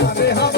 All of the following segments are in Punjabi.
Allez,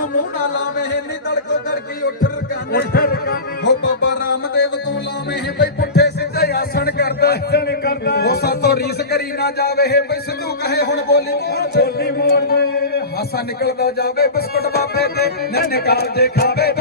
ਨੂੰ ਮੂੰਹ ਨਾ ਲਾਵੇਂ ਇੰਨੀ ਤੜਕੋ ਤੜਕੀ ਉੱਠ ਰਕਾਨੇ। ਹੋ ਬਾਬਾ ਰਾਮਦੇਵ ਤੂੰ ਲਾਵੇਂ ਬਈ ਪੁੱਠੇ ਸਿੱਧੇ ਆਸਣ ਕਰਦਾ। ਉਹ ਸਾਤੋਂ ਰੀਸ ਕਰੀ ਨਾ ਜਾਵੇ ਬਈ ਸਿੱਧੂ ਕਹੇ ਹੁਣ ਬੋਲੀ ਬੋਲੀ ਮੋੜ ਦੇ। ਹਾਸਾ ਨਿਕਲਦਾ ਜਾਵੇ ਬਿਸਕਟ ਬਾਬੇ ਤੇ ਨੰਨੇ ਦੇ ਖਾਵੇ।